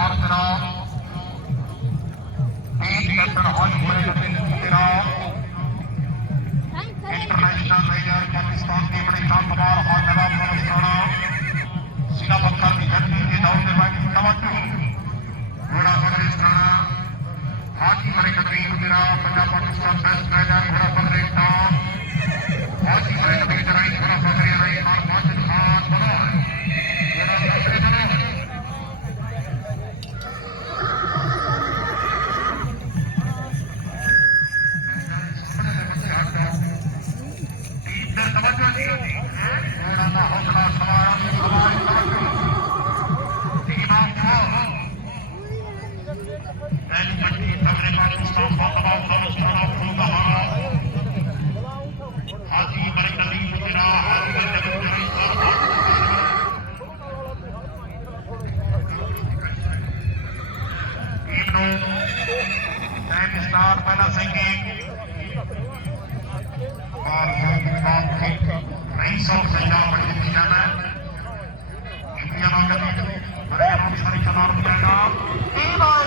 तेरा captain hall तेरा international major Pakistan की बड़ी शानदार हॉल नवाब राणा सीना बख्तर की धरती के दौड़ में भाई तवज्जो घोड़ा फगरेश राणा हाजी बड़े कदरीम तेरा पंजाब पाकिस्तान बेस्ट मैदान घोड़ा फगरेश टॉप हाजी बड़े कदरीम तेरा घोड़ा फगरे रही और माजिद खान बना घोड़ा फगरे चलो पहला सिंगिंग और रईस और पंजाब बड़ी निशान है इंडिया नौकर बड़े नाम सारी कलार मिलेगा तीन आए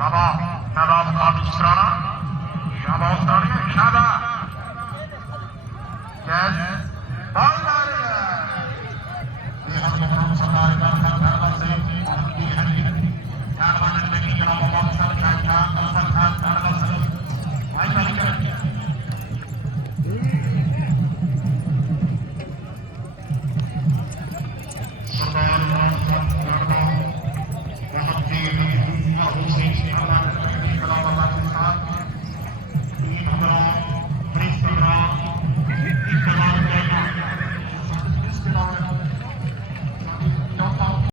बाबा नवाब काबिज राणा शाबाश शाबाश